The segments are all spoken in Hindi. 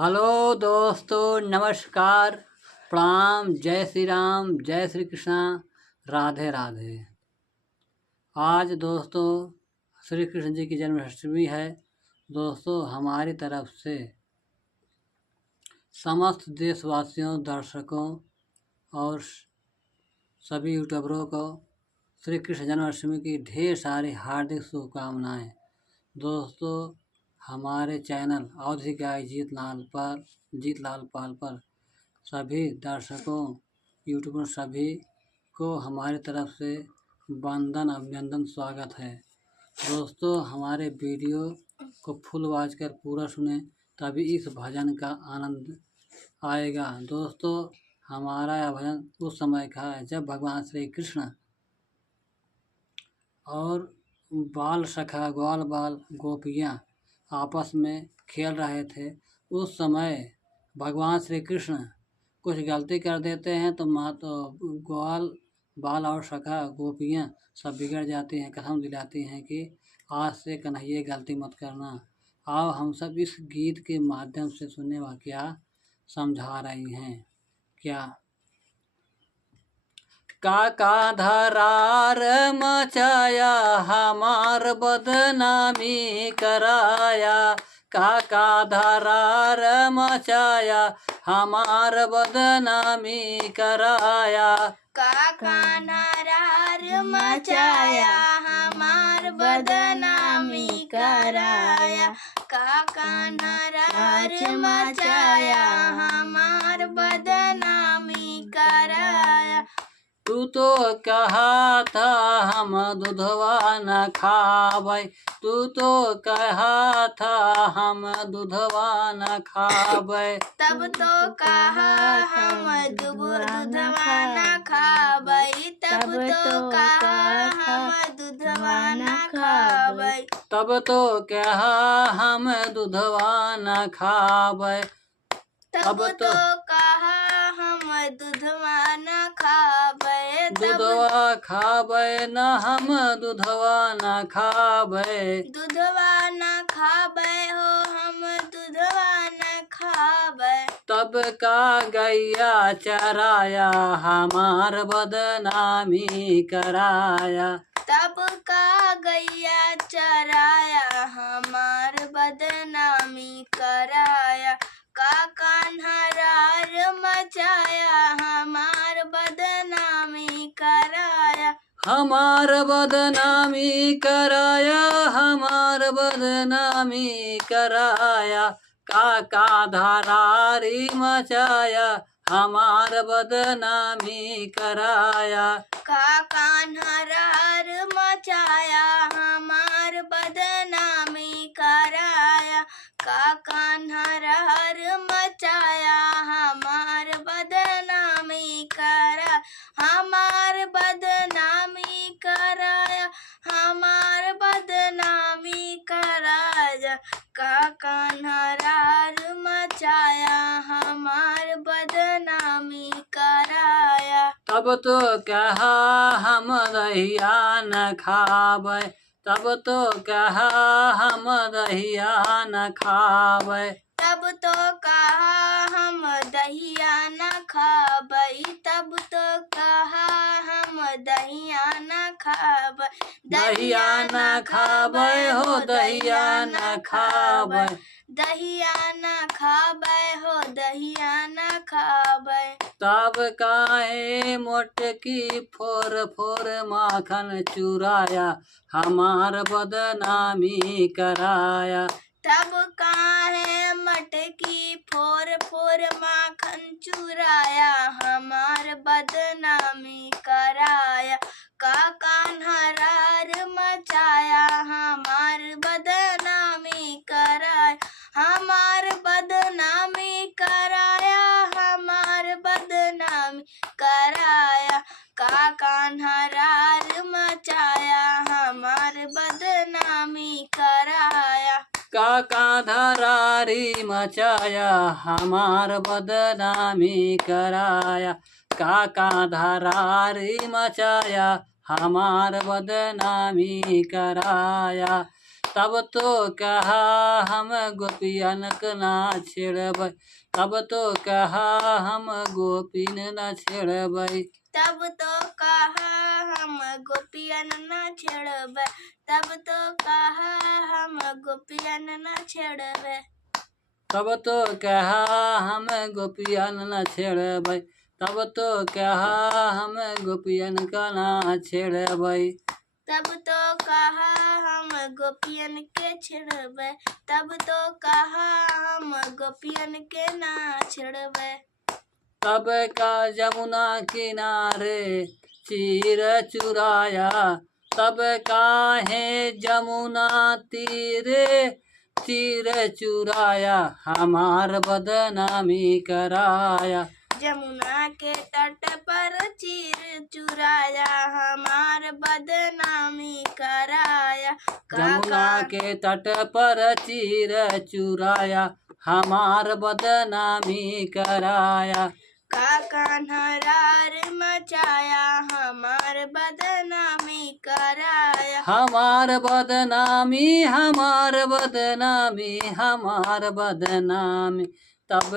हेलो दोस्तों, नमस्कार, प्रणाम, जय श्री राम, जय श्री कृष्णा, राधे राधे। आज दोस्तों श्री कृष्ण जी की जन्माष्टमी है। दोस्तों हमारी तरफ से समस्त देशवासियों, दर्शकों और सभी यूट्यूबरों को श्री कृष्ण जन्माष्टमी की ढेर सारी हार्दिक शुभकामनाएं। दोस्तों हमारे चैनल अवधि गाय जीतलाल पाल पर सभी दर्शकों, यूट्यूबर सभी को हमारी तरफ से वंदन, अभिनंदन, स्वागत है। दोस्तों हमारे वीडियो को फुल वॉच कर पूरा सुने, तभी इस भजन का आनंद आएगा। दोस्तों हमारा यह भजन उस समय का है जब भगवान श्री कृष्ण और बाल सखा, ग्वाल बाल गोपियाँ आपस में खेल रहे थे। उस समय भगवान श्री कृष्ण कुछ गलती कर देते हैं तो ग्वाल बाल और सखा गोपियाँ सब बिगड़ जाती हैं, कसम दिलाती हैं कि आज से कन्हैया गलती मत करना। आओ हम सब इस गीत के माध्यम से सुनने वह क्या समझा रही हैं। क्या काका धरार मचाया, हमार बदनामी कराया। काका धरार मचाया, हमार बदनामी कराया। काका नारार मचाया, हमार बदनामी कराया। काका नारार मचाया, हमार बदनामी कराया। तू तो कहा था हम दूधवा न खाबै, तू तो कहा था हम दूधवा न खाबै। तब तो कहा हम दूधवा न खाबै, तब तो कहा हम दूधवा न खाबै। तब तो कहा हम दूधवा न खाबै, तब तो कहा हम दूधवा न खाबै। दूधवा खाबै न हम दूधवा न खाबै। दूधवा न खाबै हो हम दूधवा न खाबै। तब का गैया चराया, हमार बदनामी कराया। तब का गैया चराया, हमार बदनामी कराया। काका नारार मचाया, हमार बदनामी कराया। हमार बदनामी कराया, हमार बदनामी कराया। काका धरारी मचाया, हमार बदनामी कराया। काका नारार मचाया, हमार बदनामी कराया। काका नारार मचाया, हमार बदनामी कराया। हमार बदनामी कराया, हमार बदनामी कराया। काका नारार मचाया, हमार बदनामी कराया। तब तो कहा हम दहिया न खाबै, तब तो कहा हम दहिया न खाबै। तब तो कहा हम दहिया न खाबै, तब तो कहा हम दहिया न खाबै। दहिया न खाबै हो, दहिया न खाबै। दहिया न खाबै हो, दहिया न खाबै। तब काहे मोटकी फोर फोर माखन चुराया, हमार बदनामी कराया। तब काहे मटकी फोर फोर माखन चुराया, हमार बदनामी कराया। काका नारार मचाया, हमार बदनामी कराया। हमार बदनामी कराया, हमार बदनामी कराया। काका नारार मचाया, हमार बदनामी कराया। काका धरारी मचाया, हमार बदनामी कराया। काका धरारी मचाया, हमार बदनामी कराया। तब तो कहा हम गोपियन क ना छेड़बै, तब तो कहा हम गोपिन न छेड़बै, तब तो कहा हम गोपियन न छेड़बै, तब तो कहा हम गोपियन न छेड़बै, तब तो कहा हम गोपियन न छेड़बै, तब तो कहा हम गोपियन का ना छेड़बै, तब तो कहा हम गोपियन के छेड़बै, तब तो कहा हम गोपियन के ना छेड़बै, तब का जमुना किनारे चीर चुराया, तब काहे जमुना तीरे चीर चुराया, हमार बदनामी कराया, जमुना के तट पर चीर चुराया, हमार बदनामी कराया, जमुना के तट पर चीर चुराया, हमार बदनामी कराया, का कान्हरार मचाया, हमार बदनामी कराया, हमार बदनामी, हमार बदनामी, हमार बदनामी, तब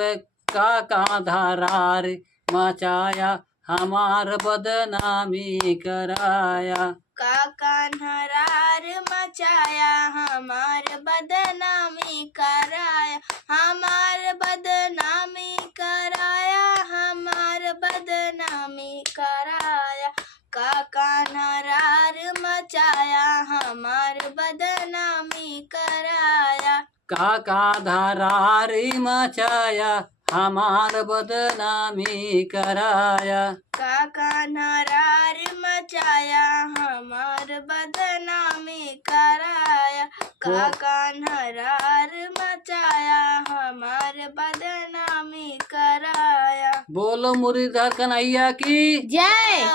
का धरार मचाया, हमार बदनामी कराया, का कान्हरार मचाया, हमार बदनामी कराया, हमार बदनामी कराया, हमार बदनामी कराया, का कान्हरार मचाया, हमार बदनामी कराया, का धरारी मचाया, हमार बदनामी कराया, का कान्हरार मचाया, हमार बदनामी कराया, का कान्हरार मचाया, हमार बदनामी कराया। बोलो मुरलीधर कन्हैया की जय।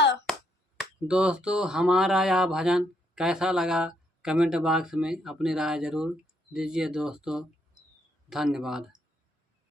दोस्तों, हमारा यह भजन कैसा लगा कमेंट बॉक्स में अपनी राय जरूर दीजिए दोस्तों। धन्यवाद।